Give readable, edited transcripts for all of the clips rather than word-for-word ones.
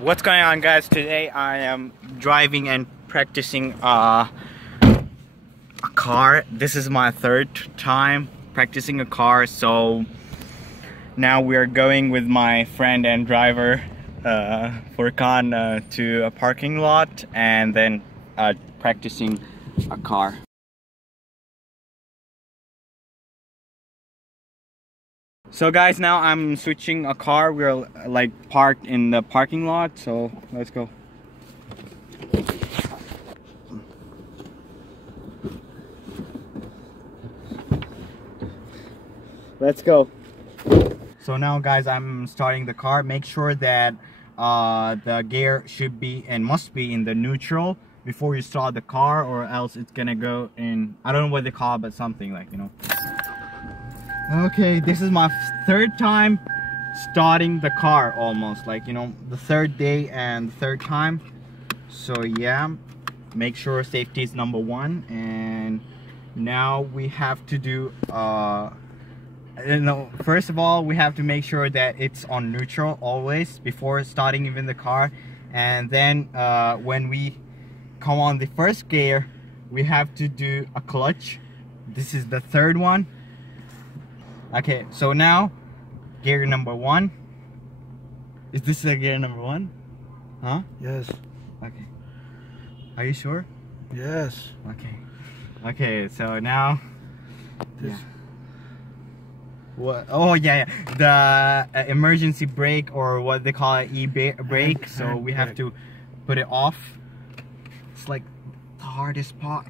What's going on, guys? Today I am driving and practicing a car. This is my third time practicing a car, so now we are going with my friend and driver Furkan to a parking lot and then practicing a car. So guys, now I'm switching a car. We're like parked in the parking lot, so let's go. Let's go. So now guys, I'm starting the car. Make sure that the gear should be and must be in the neutral before you start the car, or else it's gonna go in, I don't know what they call it, but something like, you know. Okay, this is my third time starting the car, almost like, you know, the third day and the third time. So yeah, make sure safety is number one. And now we have to do first of all, we have to make sure that it's on neutral always before starting even the car. And then when we come on the first gear, we have to do a clutch. This is the third one. Okay, so now gear number one. Is this a gear number one? Huh? Yes. Okay. Are you sure? Yes. Okay. Okay, so now This. yeah. What? Oh yeah, yeah. The emergency brake, or what they call it, brake. So we have to put it off. It's like the hardest part.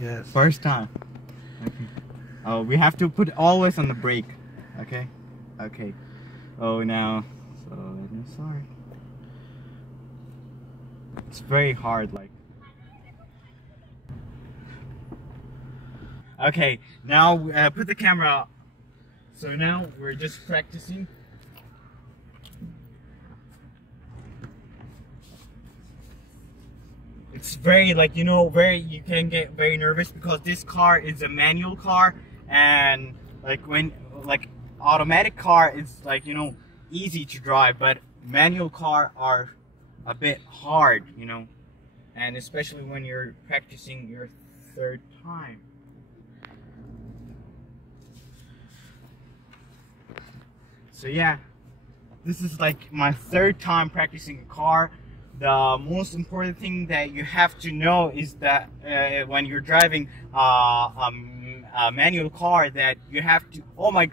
Yes. First time. Okay. Oh, we have to put always on the brake. Okay. Okay. Oh, now. So I'm sorry. It's very hard, like. Okay. Now put the camera up. So now we're just practicing. It's very, like, you know, you can get very nervous because this car is a manual car, and like when automatic car is, like, you know, easy to drive, but manual car are a bit hard, you know, and especially when you're practicing your third time. So yeah, this is like my third time practicing a car. The most important thing that you have to know is that when you're driving a manual car, that you have to, oh my,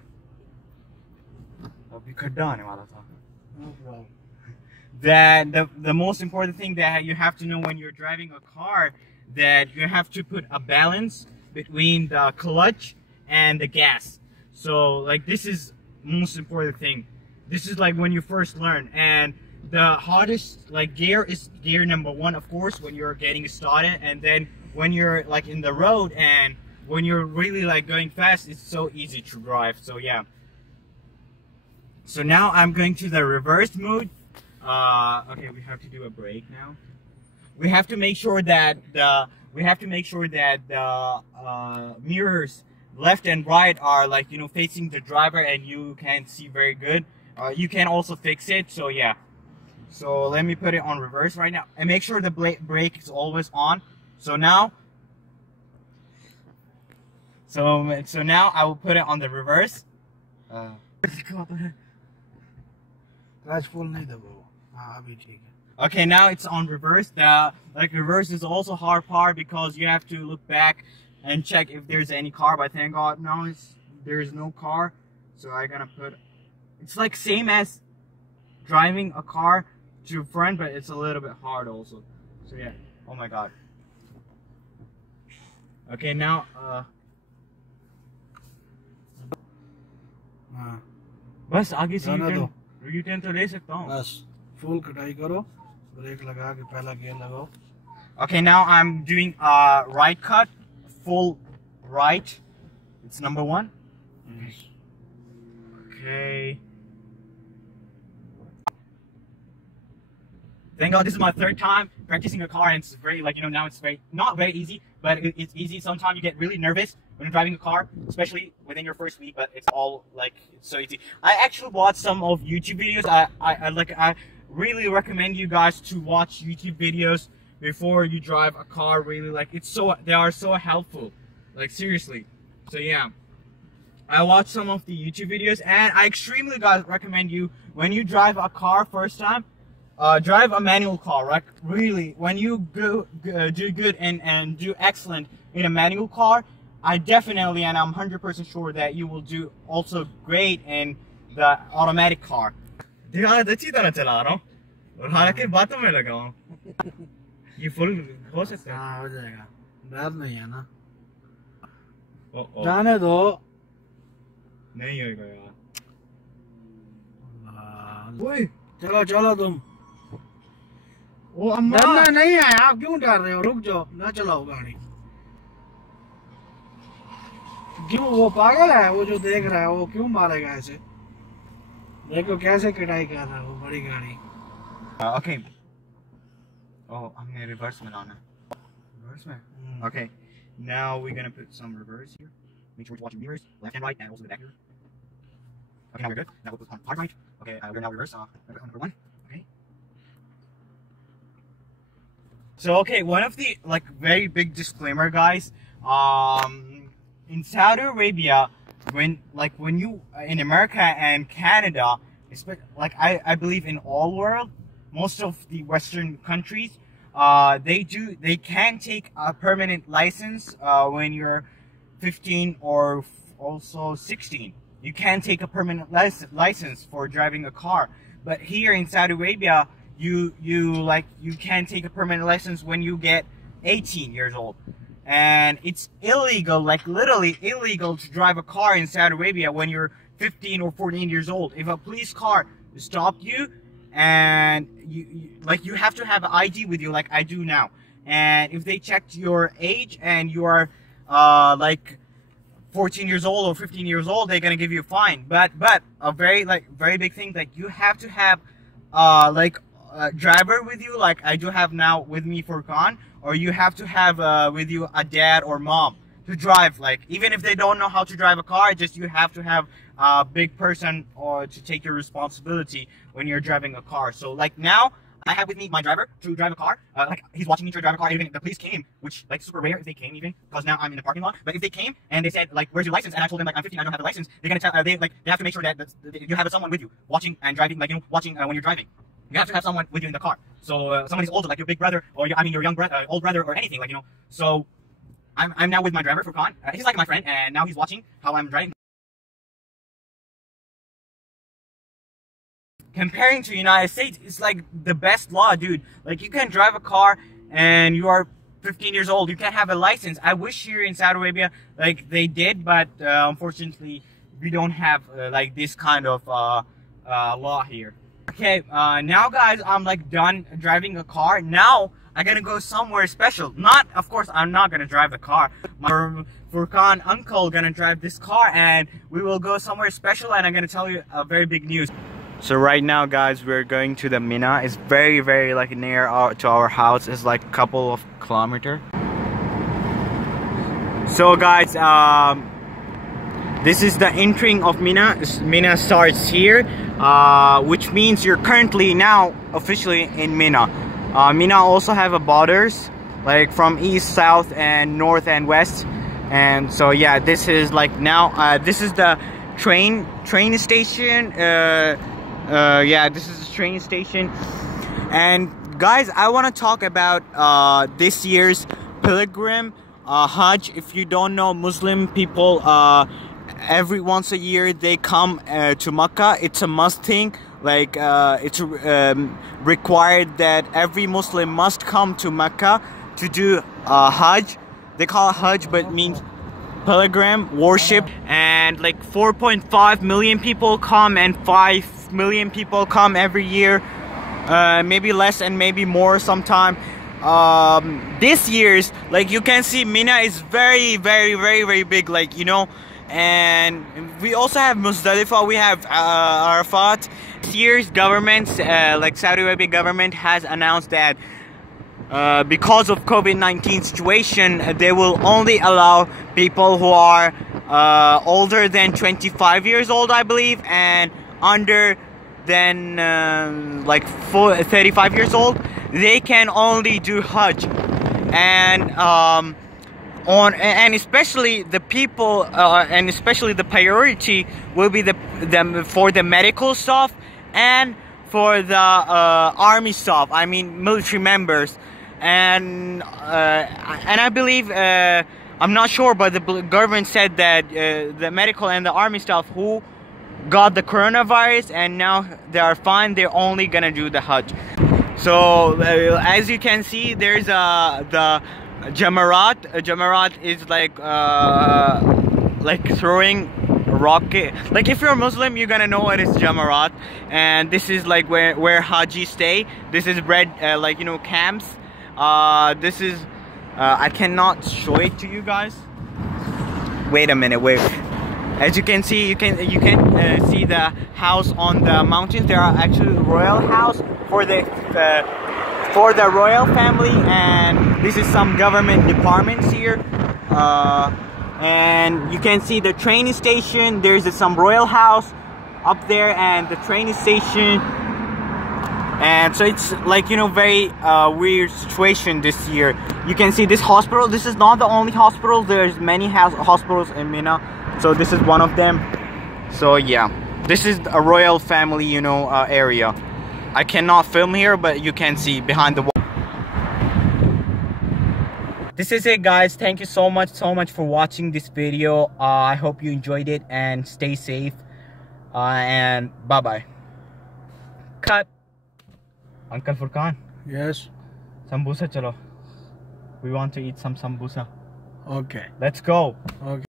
that the most important thing that you have to know when you're driving a car, that you have to put a balance between the clutch and the gas. So like, this is most important thing. This is like when you first learn, and the hardest like gear is gear number one, of course, when you're getting started, and then when you're like in the road and when you're really like going fast, it's so easy to drive. So yeah. So now I'm going to the reverse mode. Okay, we have to do a brake now. We have to make sure that the mirrors left and right are, like, you know, facing the driver, and you can see very good. You can also fix it. So yeah. So let me put it on reverse right now, and make sure the brake is always on. So now, so now I will put it on the reverse. Okay, now it's on reverse. The reverse is also hard part because you have to look back and check if there's any car. But thank God now there's no car. So I'm gonna put. It's like same as driving a car to front, but it's a little bit hard also. So yeah. Oh my God. Okay, now बस आगे से U-turn तो ले सकता हूँ. बस full कटाई करो, ब्रेक लगा के पहला गियर लगाओ. Okay, now I'm doing right cut, full right. It's number one. Yes. Okay. Thank God this is my third time practicing a car, and it's very, like, you know, now it's very, not very easy, but it's easy. Sometimes you get really nervous, when you're driving a car, especially within your first week. But it's all like it's so easy. I actually watched some of YouTube videos. I really recommend you guys to watch YouTube videos before you drive a car. Really, like they are so helpful. Like seriously. So yeah, I watched some of the YouTube videos, and I extremely guys recommend you when you drive a car first time. Drive a manual car, right? Really, when you do good and do excellent in a manual car, I definitely, and I'm 100% sure that you will do also great in the automatic car. यार अच्छी तरह चला रहा हूँ और हालांकि बातों में लगा हूँ ये फुल हो सकता है हाँ हो जाएगा डर नहीं है ना जाने दो नहीं होगा यार ओए चलो चलो तुम वो अम्मा डरना नहीं है आप क्यों डर रहे हो रुक जाओ ना चलाओ गाड़ी क्यों वो पागल है वो जो देख रहा है वो क्यों मारेगा ऐसे देखो कैसे कटाई कर रहा है वो बड़ी गाड़ी okay oh हमने reverse में लाना reverse में okay now we're gonna put some reverse here make sure you're watching mirrors left and right and also the back here okay now we're good now we'll put on hard right okay we're now reverse number one okay so okay one of the like very big disclaimer guys in Saudi Arabia when you in America and Canada, like I believe in all world, most of the Western countries, they can take a permanent license when you're 15 or also 16. You can take a permanent license for driving a car, but here in Saudi Arabia, you can take a permanent license when you get 18 years old. And it's illegal, like literally illegal to drive a car in Saudi Arabia when you're 15 or 14 years old. If a police car stopped you and you have to have an ID with you like I do now. And if they checked your age and you are like 14 years old or 15 years old, they're gonna give you a fine. But a very big thing, like you have to have like a driver with you like I do have now with me for Khan, or you have to have with you a dad or mom to drive, like even if they don't know how to drive a car, just you have to have a big person or to take your responsibility when you're driving a car. So like now I have with me my driver to drive a car, like he's watching me to drive a car. Even if the police came, which like super rare if they came, even because now I'm in the parking lot, but if they came and they said like where's your license, and I told them like I'm 15, I don't have a license, they're gonna tell they have to make sure that you have someone with you watching and driving, like watching when you're driving. You have to have someone with you in the car. So somebody's older, like your big brother, or your young brother, old brother, or anything, like So I'm now with my driver Furqan. He's like my friend, and now he's watching how I'm driving. Comparing to United States, it's like the best law, dude. Like you can drive a car, and you are 15 years old. You can't have a license. I wish here in Saudi Arabia, like they did, but unfortunately, we don't have like this kind of law here. Okay, now guys, I'm like done driving a car. Now I'm gonna go somewhere special. Of course, I'm not gonna drive the car. My Furqan uncle gonna drive this car, and we will go somewhere special. And I'm gonna tell you a very big news. So right now, guys, we're going to the Mina. It's very like near to our house. It's like a couple of kilometers. So guys, this is the entering of Mina. Mina starts here, which means you're currently now officially in Mina. Mina also have a borders like from east, south, and north and west. And so yeah, this is like now this is the train station. Yeah, this is the train station. And guys, I want to talk about this year's pilgrim Hajj. If you don't know, Muslim people every once a year they come to Makkah. It's a must thing. Like it's required that every Muslim must come to Makkah to do Hajj. They call it Hajj, but it means pilgrim worship. And like 4.5 million people come, and 5 million people come every year. Maybe less and maybe more sometime. This year's, like you can see, Mina is very big, like and we also have Muzdalifah, we have Arafat. This year's government, like Saudi Arabia government, has announced that because of COVID-19 situation, they will only allow people who are older than 25 years old, I believe, and under than 35 years old. They can only do hajj, and especially the people, and especially the priority will be for the medical staff and for the army staff. I mean military members, and I believe, I'm not sure, but the government said that the medical and the army staff who got the coronavirus and now they are fine, they're only gonna do the hajj. So as you can see, there's the jamarat. Jamarat is like throwing a rocket. Like if you're a Muslim, you're gonna know what is jamarat. And this is like where Haji stay. This is bread, camps. This is I cannot show it to you guys. Wait a minute, wait. As you can see, you can see the house on the mountains. There are actually royal house for the royal family, and this is some government departments here. And you can see the train station. There's some royal house up there, and the train station. And so it's like, very weird situation this year. You can see this hospital. This is not the only hospital. There's many hospitals in Mina. So this is one of them. So yeah, this is a royal family, area. I cannot film here, but you can see behind the wall. This is it, guys. Thank you so much for watching this video. I hope you enjoyed it, and stay safe. And bye-bye. Cut. Uncle Furkan. Yes. Sambusa chalo. We want to eat some sambusa. Okay. Let's go. Okay.